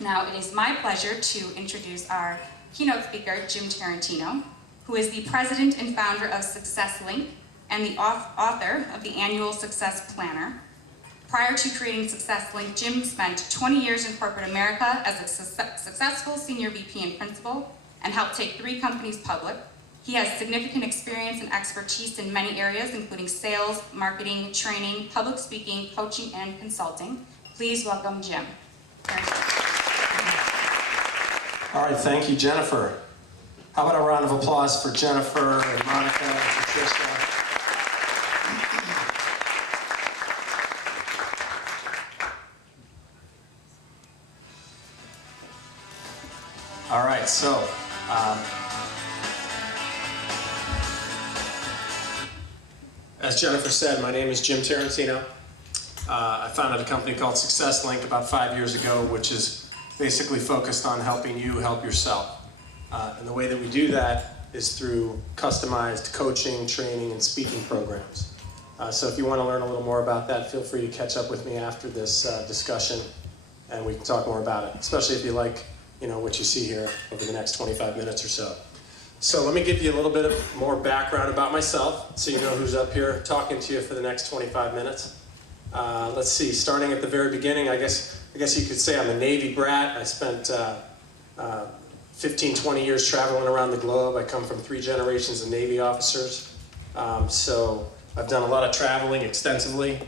Now, it is my pleasure to introduce our keynote speaker, Jim Tarantino, who is the president and founder of Success Link and the author of the annual Success Planner. Prior to creating Success Link, Jim spent 20 years in corporate America as a successful senior VP and principal and helped take 3 companies public. He has significant experience and expertise in many areas, including sales, marketing, training, public speaking, coaching, and consulting. Please welcome Jim. All right, thank you, Jennifer. How about a round of applause for Jennifer and Monica and Patricia? All right, so as Jennifer said, my name is Jim Tarantino. I founded a company called Success Link about 5 years ago, which is basically focused on helping you help yourself. And the way that we do that is through customized coaching, training, and speaking programs. So if you want to learn a little more about that, feel free to catch up with me after this discussion, and we can talk more about it, especially if you like what you see here over the next 25 minutes or so. So let me give you a little bit of more background about myself so you know who's up here talking to you for the next 25 minutes. Let's see, starting at the very beginning, I guess you could say I'm a Navy brat. I spent 15, 20 years traveling around the globe. I come from 3 generations of Navy officers. So I've done a lot of traveling extensively.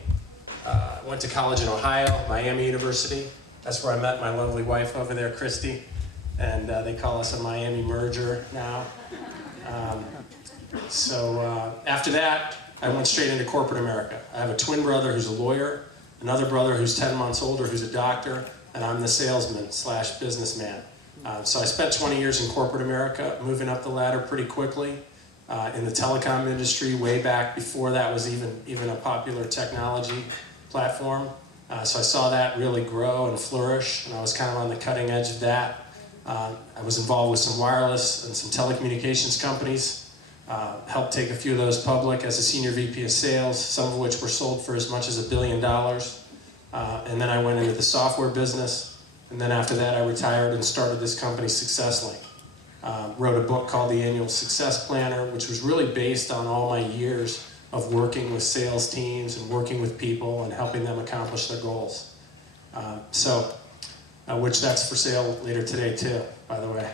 Went to college in Ohio, Miami University. That's where I met my lovely wife over there, Christy. And they call us a Miami merger now. After that, I went straight into corporate America. I have a twin brother who's a lawyer, another brother who's 10 months older who's a doctor, and I'm the salesman / businessman. So I spent 20 years in corporate America, moving up the ladder pretty quickly in the telecom industry, way back before that was even a popular technology platform. So I saw that really grow and flourish, and I was kind of on the cutting edge of that. I was involved with some wireless and some telecommunications companies, helped take a few of those public as a senior VP of sales, some of which were sold for as much as $1 billion. And then I went into the software business, and then after that I retired and started this company, Success Link. Wrote a book called the Annual Success Planner, which was really based on all my years of working with sales teams and working with people and helping them accomplish their goals. Which that's for sale later today too, by the way.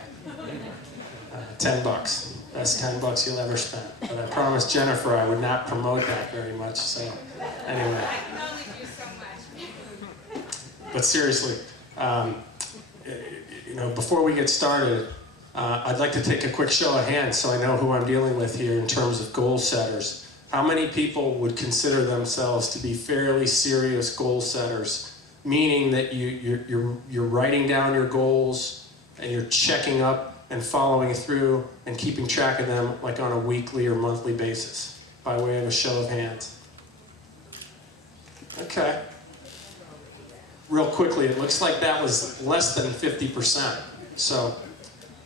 $10, best $10 you'll ever spend. But I promised Jennifer I would not promote that very much, so anyway. I can only do so much. But seriously, before we get started, I'd like to take a quick show of hands so I know who I'm dealing with here in terms of goal setters. How many people would consider themselves to be fairly serious goal setters? Meaning that you're writing down your goals and you're checking up and following through and keeping track of them like on a weekly or monthly basis, by way of a show of hands. Okay. Real quickly, it looks like that was less than 50%. So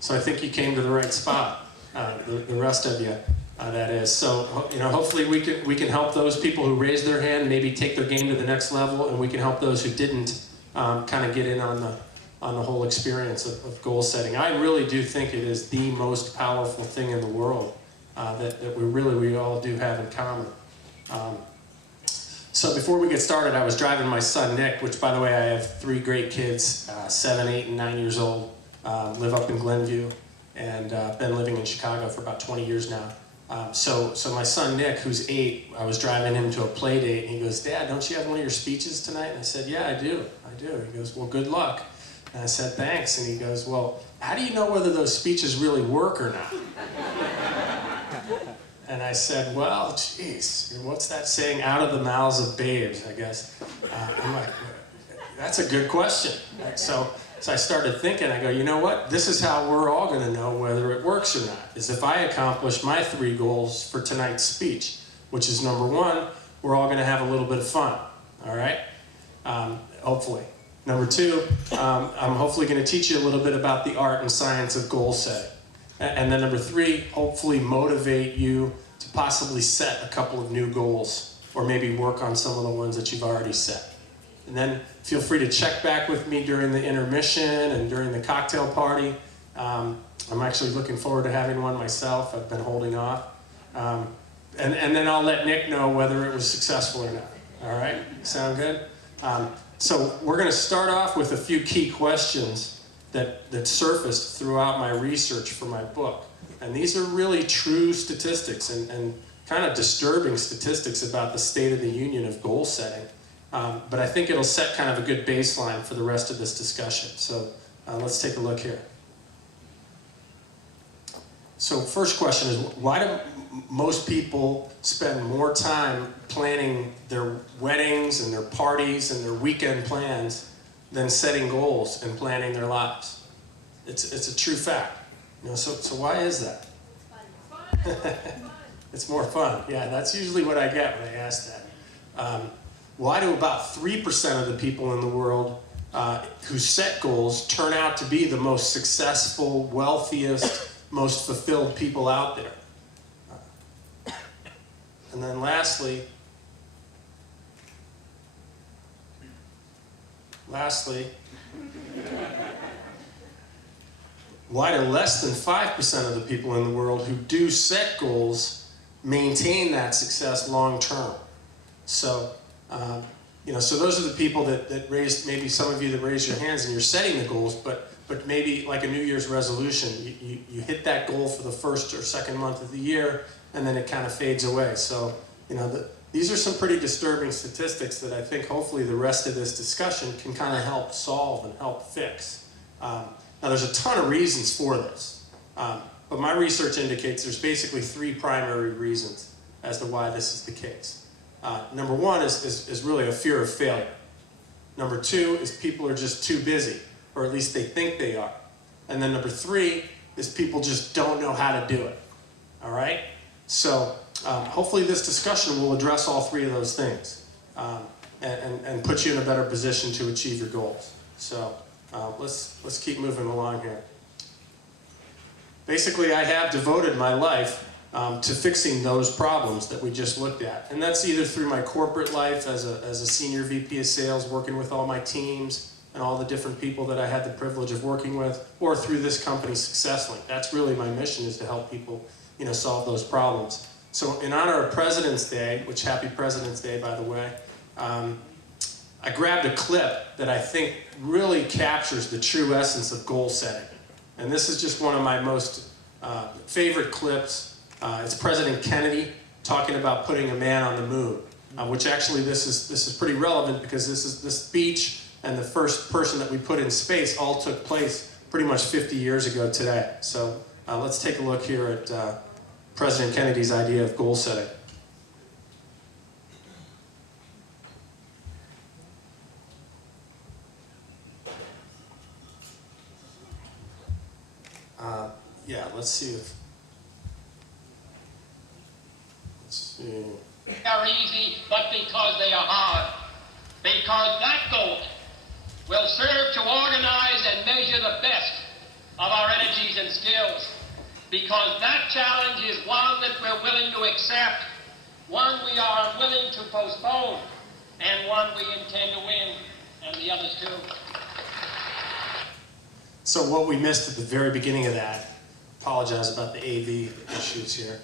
I think you came to the right spot, the rest of you. That is. So, hopefully we can help those people who raised their hand maybe take their game to the next level, and we can help those who didn't kind of get in on the whole experience of goal setting. I really do think it is the most powerful thing in the world that we all do have in common. So before we get started, I was driving my son Nick, which by the way I have 3 great kids, 7, 8, and 9 years old, live up in Glenview, and been living in Chicago for about 20 years now. So my son Nick, who's 8, I was driving him to a play date, and he goes, "Dad, don't you have one of your speeches tonight?" And I said, "Yeah, I do. He goes, "Well, good luck." And I said, "Thanks." And he goes, "Well, how do you know whether those speeches really work or not?" And I said, "Well, geez, what's that saying? Out of the mouths of babes, I guess." I'm like, "That's a good question." So I started thinking, I go, you know what? This is how we're all going to know whether it works or not, is if I accomplish my 3 goals for tonight's speech, which is number 1, we're all going to have a little bit of fun, all right? Hopefully. Number 2, I'm hopefully going to teach you a little bit about the art and science of goal setting. And then number 3, hopefully motivate you to possibly set a couple of new goals, or maybe work on some of the ones that you've already set. And then feel free to check back with me during the intermission and during the cocktail party. I'm actually looking forward to having one myself. I've been holding off. And then I'll let Nick know whether it was successful or not. All right? Sound good? So we're going to start off with a few key questions that surfaced throughout my research for my book. And these are really true statistics and kind of disturbing statistics about the state of the union of goal setting. But I think it'll set kind of a good baseline for the rest of this discussion. So let's take a look here. So first question is, why do most people spend more time planning their weddings and their parties and their weekend plans than setting goals and planning their lives? It's a true fact. You know, so why is that? It's more fun. Yeah, that's usually what I get when I ask that. Why do about 3% of the people in the world who set goals turn out to be the most successful, wealthiest, most fulfilled people out there? And then lastly, why do less than 5% of the people in the world who do set goals maintain that success long term? So, you know, so those are the people that raised, maybe some of you that raised your hands and you're setting the goals, but maybe like a New Year's resolution, you hit that goal for the first or second month of the year, and then it kind of fades away. So, you know, these are some pretty disturbing statistics that I think hopefully the rest of this discussion can kind of help solve and help fix. Now, there's a ton of reasons for this, but my research indicates there's basically 3 primary reasons as to why this is the case. Number 1 is really a fear of failure. Number 2 is people are just too busy, or at least they think they are. And then number 3 is people just don't know how to do it. All right? So hopefully this discussion will address all 3 of those things and put you in a better position to achieve your goals. So let's keep moving along here. Basically, I have devoted my life to fixing those problems that we just looked at. And that's either through my corporate life as a senior VP of sales, working with all my teams and all the different people that I had the privilege of working with, or through this company, SuccessLink. That's really my mission, is to help people, you know, solve those problems. So in honor of President's Day, which happy President's Day, by the way, I grabbed a clip that I think really captures the true essence of goal setting. And this is just one of my most favorite clips. It's President Kennedy talking about putting a man on the moon, which actually this is pretty relevant because this speech and the first person that we put in space all took place pretty much 50 years ago today. So let's take a look here at President Kennedy's idea of goal setting. Yeah, let's see. Are easy, but because they are hard. Because that goal will serve to organize and measure the best of our energies and skills. Because that challenge is one that we're willing to accept, one we are unwilling to postpone, and one we intend to win, and the others too. So what we missed at the very beginning of that, apologize about the AV issues here.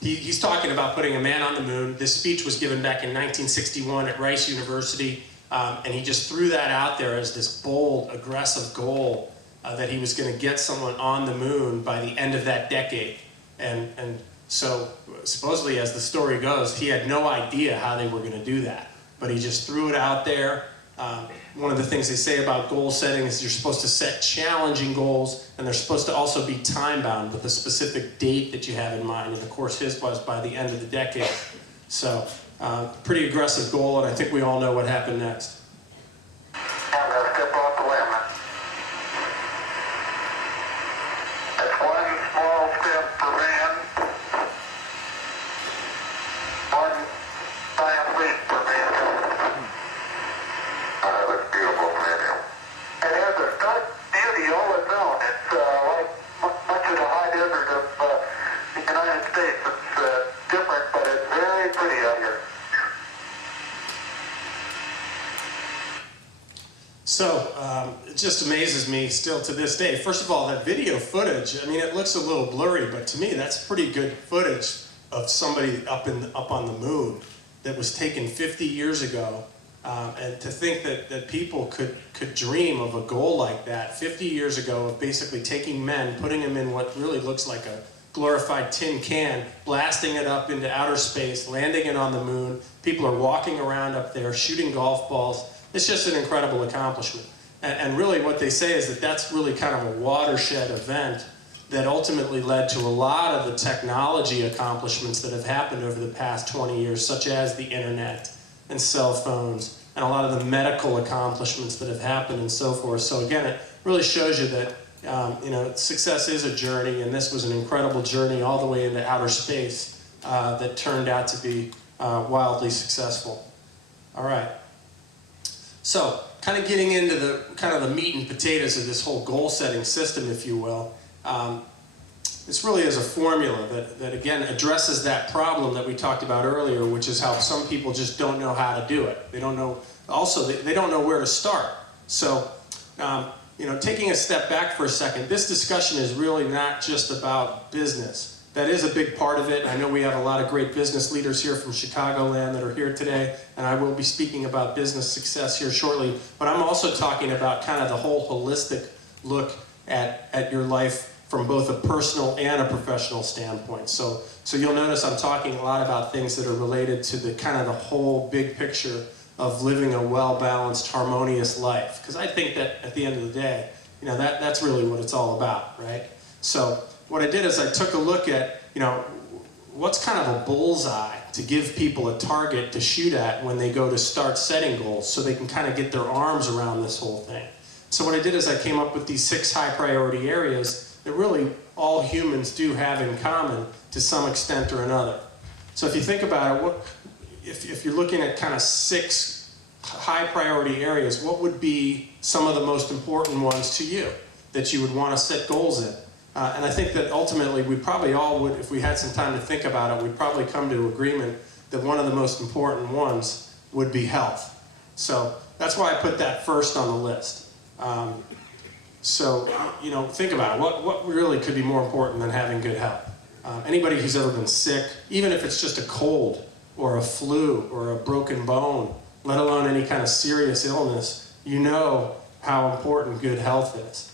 He's talking about putting a man on the moon. This speech was given back in 1961 at Rice University, and he just threw that out there as this bold, aggressive goal that he was going to get someone on the moon by the end of that decade. And so supposedly, as the story goes, he had no idea how they were going to do that, but he just threw it out there. One of the things they say about goal setting is you're supposed to set challenging goals, and they're supposed to also be time-bound with a specific date that you have in mind. And of course, his was by the end of the decade. So, pretty aggressive goal, and I think we all know what happened next. I'm going to step off the limit. That's one small step for man, one giant leap for mankind. That's beautiful, man. It has a stark beauty all its own. It's like much of the high desert of the United States. It's different, but it's very pretty out here. So it just amazes me still to this day. First of all, that video footage, I mean, it looks a little blurry, but to me, that's pretty good footage of somebody up on the moon that was taken 50 years ago. And to think that people could dream of a goal like that 50 years ago of basically taking men, putting them in what really looks like a glorified tin can, blasting it up into outer space, landing it on the moon. People are walking around up there, shooting golf balls. It's just an incredible accomplishment. And really what they say is that that's really kind of a watershed event that ultimately led to a lot of the technology accomplishments that have happened over the past 20 years, such as the internet and cell phones, and a lot of the medical accomplishments that have happened and so forth. So again, it really shows you that success is a journey, and this was an incredible journey all the way into outer space that turned out to be wildly successful. All right. So, kind of getting into the meat and potatoes of this whole goal-setting system, if you will. This really is a formula that again addresses that problem that we talked about earlier, which is how some people just don't know how to do it. They don't know. Also, they don't know where to start. So, taking a step back for a second, this discussion is really not just about business. That is a big part of it. I know we have a lot of great business leaders here from Chicagoland that are here today, and I will be speaking about business success here shortly. But I'm also talking about kind of the whole holistic look at your life from both a personal and a professional standpoint. So you'll notice I'm talking a lot about things that are related to the kind of the whole big picture of living a well-balanced, harmonious life. Because I think that at the end of the day, that's really what it's all about, right? So what I did is I took a look at, what's kind of a bullseye to give people a target to shoot at when they go to start setting goals so they can kind of get their arms around this whole thing. So what I did is I came up with these 6 high priority areas that really all humans do have in common to some extent or another. So if you think about it, if you're looking at kind of 6 high priority areas, what would be some of the most important ones to you that you would want to set goals in? And I think that ultimately we probably all would, if we had some time to think about it, we'd probably come to agreement that one of the most important ones would be health. So that's why I put that first on the list. Think about it. What really could be more important than having good health? Anybody who's ever been sick, even if it's just a cold or a flu or a broken bone, let alone any kind of serious illness, you know how important good health is.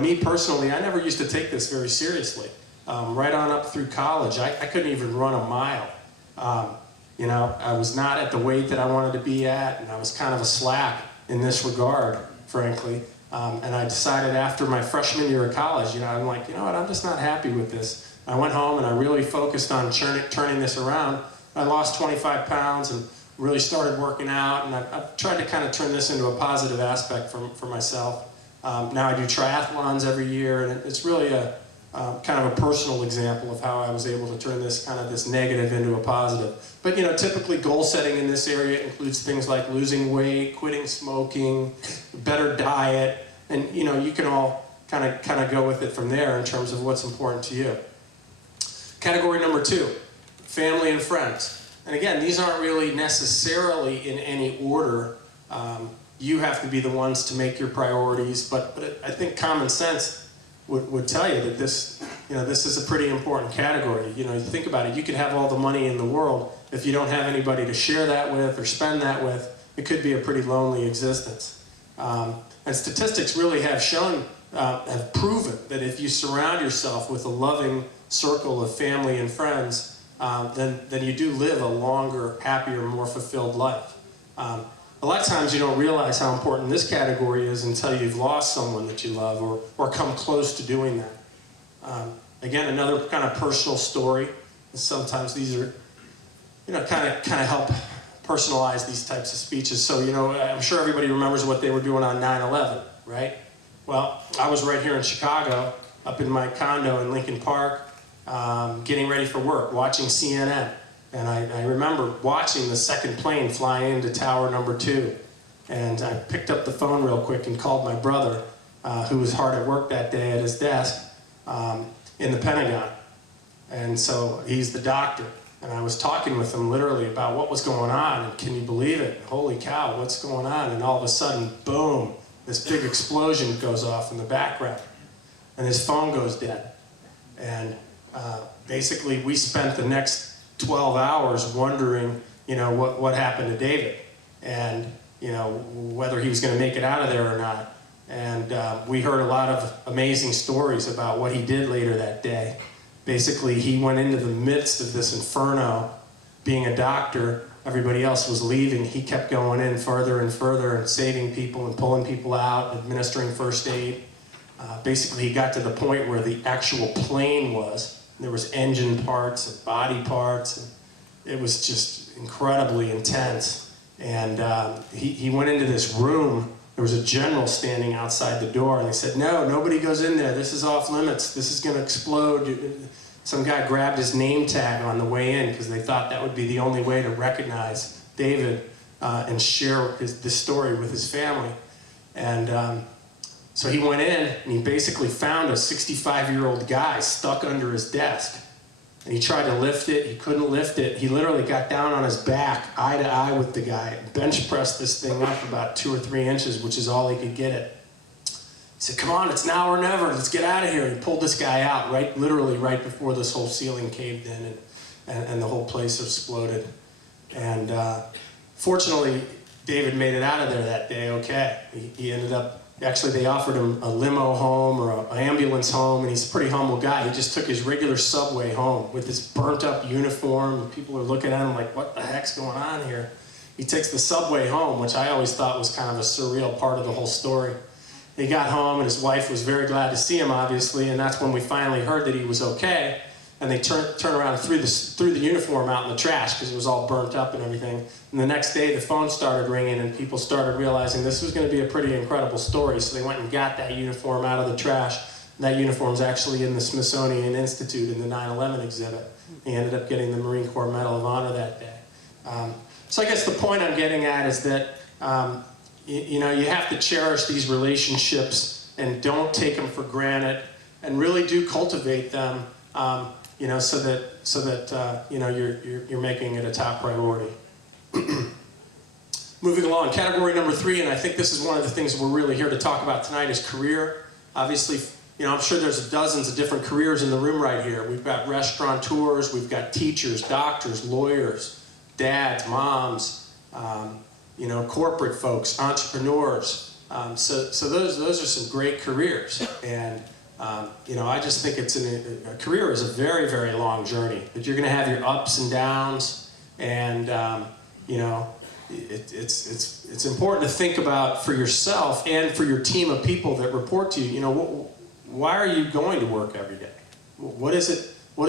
Me personally, I never used to take this very seriously. Right on up through college, I couldn't even run a mile. I was not at the weight that I wanted to be at, and I was kind of a slack in this regard, frankly. And I decided after my freshman year of college, I'm like, what, I'm just not happy with this. I went home and I really focused on turning this around. I lost 25 pounds and really started working out, and I've tried to kind of turn this into a positive aspect for myself. Now I do triathlons every year, and it's really a kind of a personal example of how I was able to turn this negative into a positive. But typically goal setting in this area includes things like losing weight, quitting smoking, better diet, and you can all kind of go with it from there in terms of what's important to you. Category number 2, family and friends. And again, these aren't really necessarily in any order. You have to be the ones to make your priorities, but I think common sense would tell you that this is a pretty important category. You think about it, you could have all the money in the world. If you don't have anybody to share that with or spend that with, it could be a pretty lonely existence. And statistics really have proven that if you surround yourself with a loving circle of family and friends, then you do live a longer, happier, more fulfilled life. A lot of times you don't realize how important this category is until you've lost someone that you love or come close to doing that. Again, another kind of personal story. Sometimes these are, kind of help personalize these types of speeches. So, I'm sure everybody remembers what they were doing on 9/11, right? Well, I was right here in Chicago, up in my condo in Lincoln Park, getting ready for work, watching CNN. And I remember watching the second plane fly into tower number 2. And I picked up the phone real quick and called my brother, who was hard at work that day at his desk in the Pentagon. And so he's the doctor. And I was talking with him literally about what was going on, and can you believe it? Holy cow, what's going on? And all of a sudden, boom, this big explosion goes off in the background, and his phone goes dead. And basically, we spent the next 12 hours wondering, what happened to David, and whether he was going to make it out of there or not. And we heard a lot of amazing stories about what he did later that day. Basically, he went into the midst of this inferno. Being a doctor, everybody else was leaving. He kept going in further and further and saving people and pulling people out, administering first aid. Basically, he got to the point where the actual plane was. There was engine parts and body parts. And it was just incredibly intense. And he went into this room. There was a general standing outside the door, and they said, no, nobody goes in there. This is off limits. This is going to explode. Some guy grabbed his name tag on the way in because they thought that would be the only way to recognize David and share this story with his family. And so he went in, and he basically found a 65-year-old guy stuck under his desk. And he tried to lift it. He couldn't lift it. He literally got down on his back, eye to eye with the guy, bench pressed this thing up about 2 or 3 inches, which is all he could get it. He said, come on, it's now or never. Let's get out of here. He pulled this guy out, literally right before this whole ceiling caved in and the whole place exploded. And fortunately, David made it out of there that day okay. He ended up, actually they offered him a limo home or an ambulance home, and he's a pretty humble guy. He just took his regular subway home with his burnt up uniform, and people are looking at him like, what the heck's going on here? He takes the subway home, which I always thought was kind of a surreal part of the whole story. He got home, and his wife was very glad to see him, obviously, and that's when we finally heard that he was okay. And they turned around and threw the uniform out in the trash because it was all burnt up and everything. And the next day, the phone started ringing, and people started realizing this was going to be a pretty incredible story. So they went and got that uniform out of the trash. And that uniform's actually in the Smithsonian Institute in the 9/11 exhibit. He ended up getting the Marine Corps Medal of Honor that day. So I guess the point I'm getting at is that you have to cherish these relationships and don't take them for granted, and really do cultivate them. So that you're making it a top priority. Moving along, category number 3, and I think this is one of the things we're really here to talk about tonight, is career. Obviously, I'm sure there's dozens of different careers in the room right here. We've got restaurateurs, we've got teachers, doctors, lawyers, dads, moms, corporate folks, entrepreneurs. So those are some great careers, and I just think a career is a very, very long journey. That you're going to have your ups and downs, and it's important to think about for yourself and for your team of people that report to you. Why are you going to work every day? What is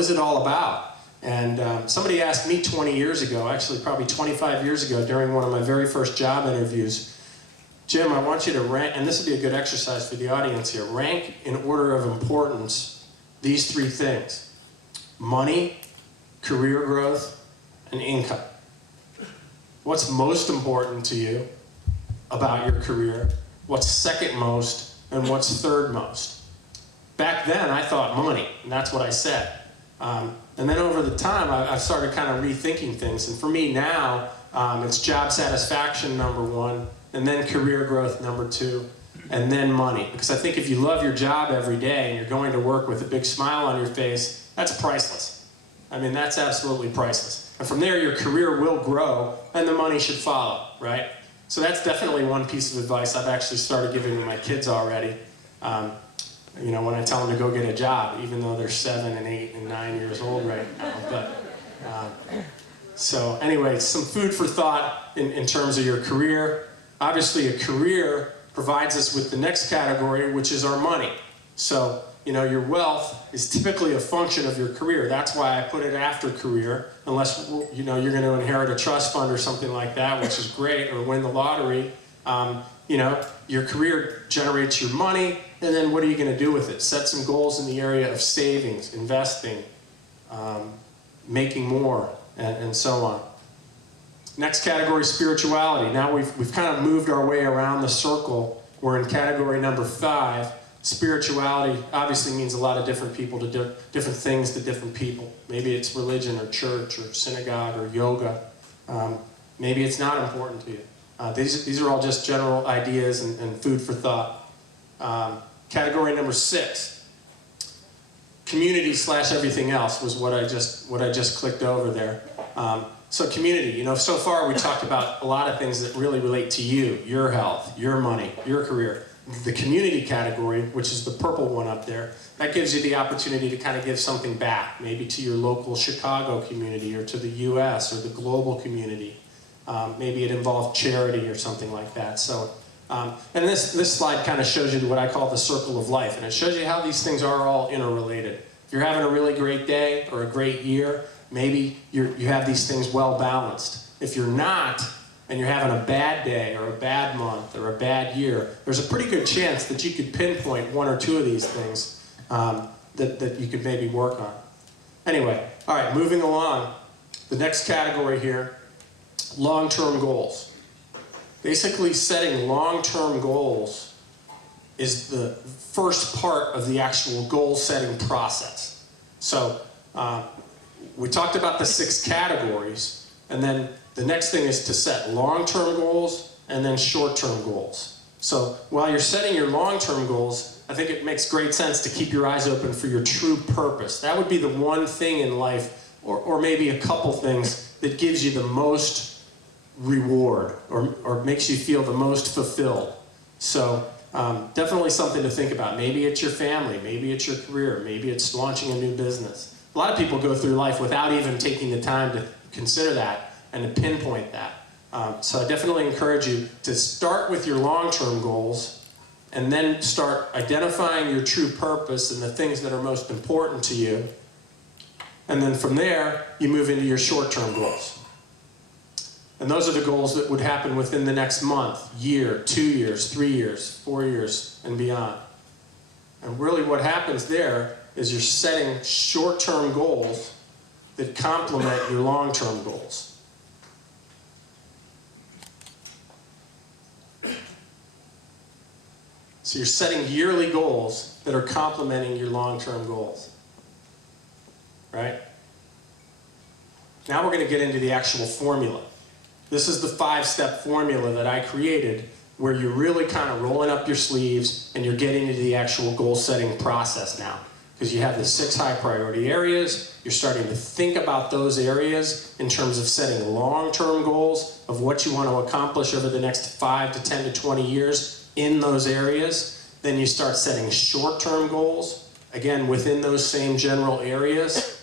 it all about? And somebody asked me 20 years ago, actually probably 25 years ago, during one of my very first job interviews, Jim, I want you to rank, and this would be a good exercise for the audience here, rank in order of importance these 3 things: money, career growth, and income. What's most important to you about your career? What's second most, and what's third most? Back then, I thought money, and that's what I said. And then over the time, I've started kind of rethinking things. And for me now, it's job satisfaction number 1, and then career growth number 2, and then money. Because I think if you love your job every day and you're going to work with a big smile on your face, that's priceless. I mean, that's absolutely priceless. And from there, your career will grow, and the money should follow, right? So that's definitely one piece of advice I've actually started giving to my kids already. When I tell them to go get a job, even though they're 7 and 8 and 9 years old right now. So anyway, some food for thought in terms of your career. Obviously, a career provides us with the next category, which is our money. So, your wealth is typically a function of your career. That's why I put it after career, unless, you're going to inherit a trust fund or something like that, which is great, or win the lottery. Your career generates your money, and then what are you going to do with it? Set some goals in the area of savings, investing, making more, and so on. Next category, spirituality. Now we've kind of moved our way around the circle. We're in category number 5, Spirituality obviously means a lot of different people to different things to different people. Maybe it's religion or church or synagogue or yoga. Maybe it's not important to you. These are all just general ideas and food for thought. Category number 6, community / everything else was what I just clicked over there. So community, you know, so far we talked about a lot of things that really relate to you, your health, your money, your career. The community category, which is the purple one up there, that gives you the opportunity to kind of give something back, maybe to your local Chicago community or to the US or the global community. Maybe it involved charity or something like that. So, and this slide kind of shows you what I call the circle of life, and it shows you how these things are all interrelated. If you're having a really great day or a great year, maybe you have these things well balanced. If you're not, and you're having a bad day or a bad month or a bad year, there's a pretty good chance that you could pinpoint 1 or 2 of these things that you could maybe work on. Anyway, all right, moving along. The next category here, long-term goals. Basically, setting long-term goals is the first part of the actual goal-setting process. So we talked about the 6 categories, and then the next thing is to set long-term goals and then short-term goals. So while you're setting your long-term goals, I think it makes great sense to keep your eyes open for your true purpose. That would be the one thing in life, or maybe a couple things, that gives you the most reward or makes you feel the most fulfilled. So definitely something to think about. Maybe it's your family, maybe it's your career, maybe it's launching a new business. A lot of people go through life without even taking the time to consider that and to pinpoint that. So I definitely encourage you to start with your long-term goals and then start identifying your true purpose and the things that are most important to you. And then from there, you move into your short-term goals. And those are the goals that would happen within the next month, year, 2 years, 3 years, 4 years, and beyond. And really what happens there is you're setting short-term goals that complement your long-term goals. So you're setting yearly goals that are complementing your long-term goals, right? Now we're going to get into the actual formula. This is the 5-step formula that I created where you're really kind of rolling up your sleeves and you're getting into the actual goal-setting process now. Because you have the 6 high-priority areas, you're starting to think about those areas in terms of setting long-term goals of what you want to accomplish over the next 5 to 10 to 20 years in those areas. Then you start setting short-term goals, again, within those same general areas.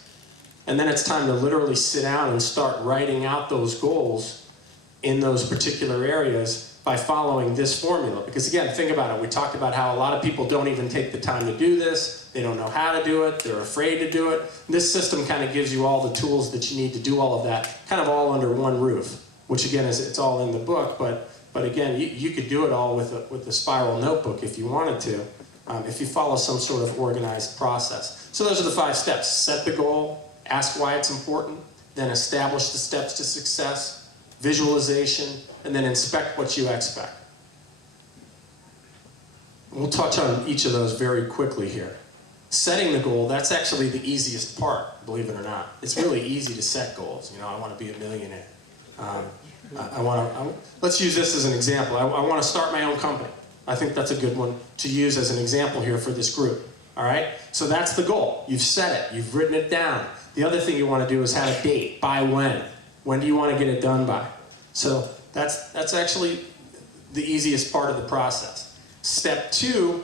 And then it's time to literally sit down and start writing out those goals in those particular areas by following this formula. Because again, think about it. We talked about how a lot of people don't even take the time to do this. They don't know how to do it. They're afraid to do it. This system kind of gives you all the tools that you need to do all of that, kind of all under one roof, which again, it's all in the book. But again, you could do it all with a spiral notebook if you wanted to, if you follow some sort of organized process. So those are the 5 steps. Set the goal, ask why it's important, then establish the steps to success, visualization, and then inspect what you expect. We'll touch on each of those very quickly here. Setting the goal, that's actually the easiest part, believe it or not. It's really easy to set goals. You know, I want to be a millionaire. Let's use this as an example. I want to start my own company. I think that's a good one to use as an example here for this group. All right? So that's the goal. You've set it. You've written it down. The other thing you want to do is have a date. By when? When do you want to get it done by? So that's actually the easiest part of the process. Step 2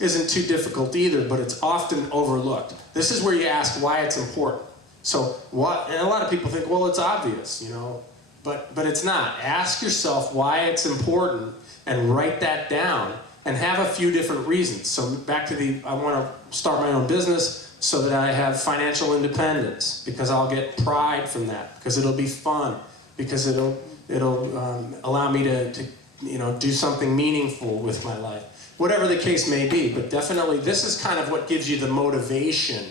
isn't too difficult either, but it's often overlooked. This is where you ask why it's important. So what? And a lot of people think, well, it's obvious, you know, but it's not. Ask yourself why it's important and write that down and have a few different reasons. So back to I want to start my own business so that I have financial independence, because I'll get pride from that, because it'll be fun, because it'll allow me to do something meaningful with my life. Whatever the case may be, but definitely this is kind of what gives you the motivation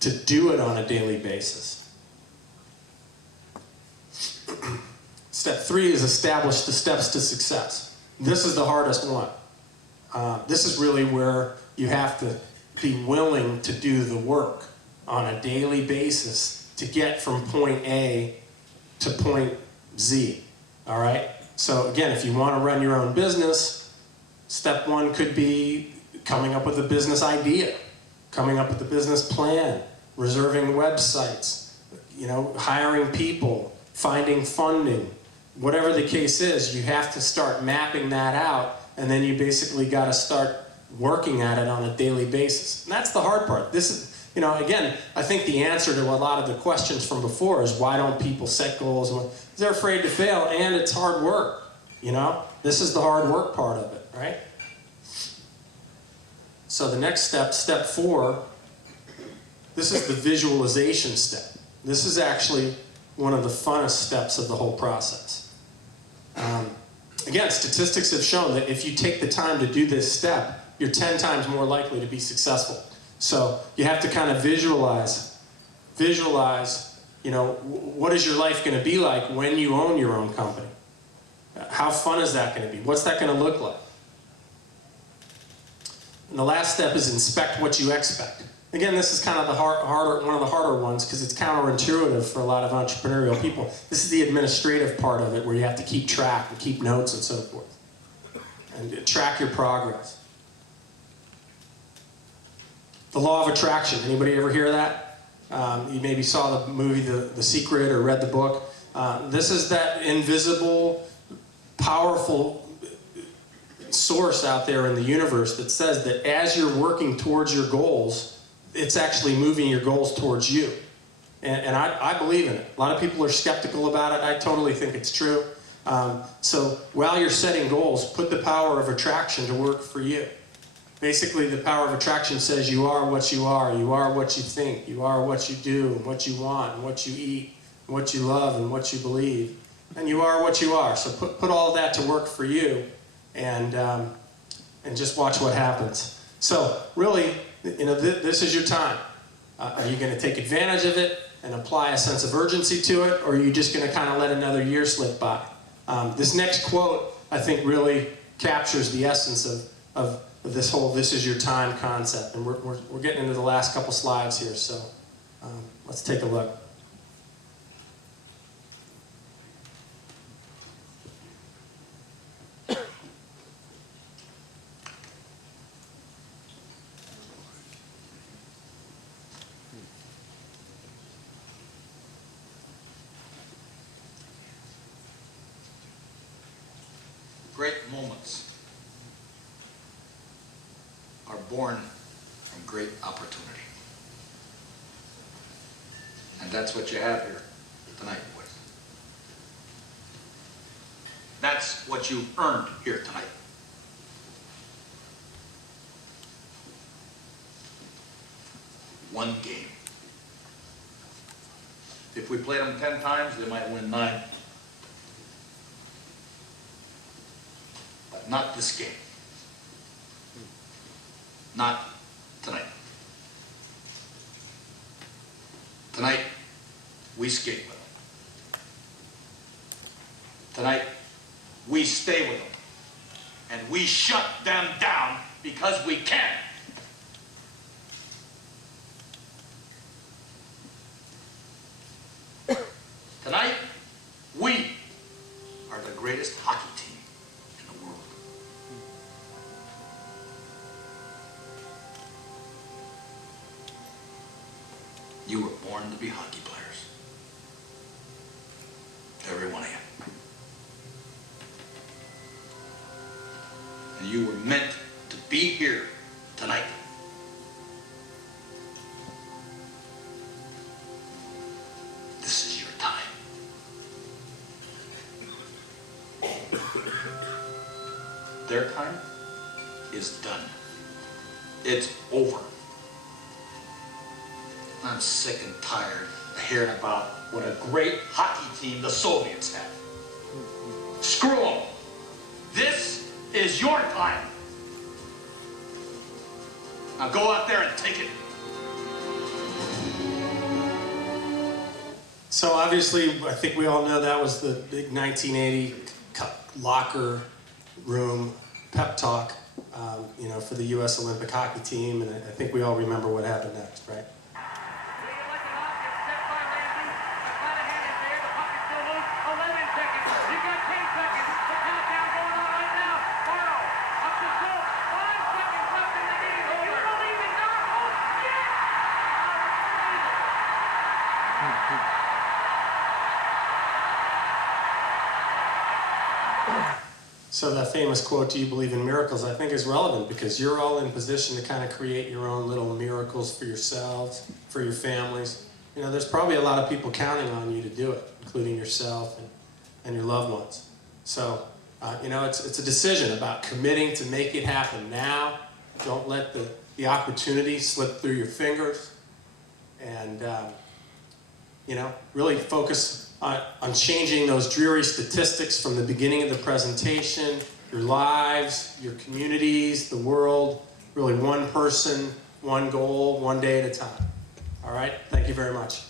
to do it on a daily basis. Step 3 is establish the steps to success. This is the hardest one. this is really where you have to be willing to do the work on a daily basis to get from point A to point Z, all right? So again, if you want to run your own business, step one could be coming up with a business idea, coming up with a business plan, reserving websites, you know, hiring people, finding funding. Whatever the case is, you have to start mapping that out, and then you basically got to start working at it on a daily basis. And that's the hard part. This is, you know, again, I think the answer to a lot of the questions from before is why don't people set goals? They're afraid to fail, and it's hard work, you know? This is the hard work part of it, right? So the next step, step 4, this is the visualization step. This is actually one of the funnest steps of the whole process. Again, statistics have shown that if you take the time to do this step, you're 10 times more likely to be successful. So you have to kind of visualize, you know, what is your life going to be like when you own your own company? How fun is that going to be? What's that going to look like? And the last step is inspect what you expect. Again, this is kind of the one of the harder ones because it's counterintuitive for a lot of entrepreneurial people. This is the administrative part of it where you have to keep track and keep notes and so forth. And track your progress. The law of attraction. Anybody ever hear that? You maybe saw the movie The Secret or read the book. This is that invisible, powerful source out there in the universe that says that as you're working towards your goals, it's actually moving your goals towards you. And I believe in it. A lot of people are skeptical about it. I totally think it's true. So while you're setting goals, put the power of attraction to work for you. Basically, the power of attraction says you are what you are what you think, you are what you do, and what you want, and what you eat, and what you love, and what you believe. And you are what you are. So put all that to work for you, and just watch what happens. So really, you know, this is your time. Are you going to take advantage of it and apply a sense of urgency to it, or are you just going to kind of let another year slip by? This next quote, I think, really captures the essence of this whole "this is your time" concept. And we're getting into the last couple slides here, so let's take a look. Great moments are born from great opportunity. And that's what you have here tonight, boys. That's what you earned here tonight. One game. If we played them 10 times, they might win 9. But not this game. Not tonight. Tonight, we skate with them. Tonight, we stay with them. And we shut them down because we can. Tonight, we are the greatest hockey team in the world. You were born to be hockey players. Every one of you. And you were meant to be here tonight. This is your time. Their time is done. It's over. I'm sick and tired of hearing about what a great hockey team the Soviets have. Screw them. This is your time. Now go out there and take it. So obviously, I think we all know that was the big 1980 locker room pep talk. you know, for the U.S. Olympic hockey team, and I think we all remember what happened next, right? So that famous quote, "Do you believe in miracles?" I think is relevant because you're all in position to kind of create your own little miracles for yourselves, for your families. You know, there's probably a lot of people counting on you to do it, including yourself and your loved ones. So, you know, it's a decision about committing to make it happen now. Don't let the opportunity slip through your fingers. And, you know, really focus on changing those dreary statistics from the beginning of the presentation, your lives, your communities, the world, really one person, one goal, one day at a time. All right? Thank you very much.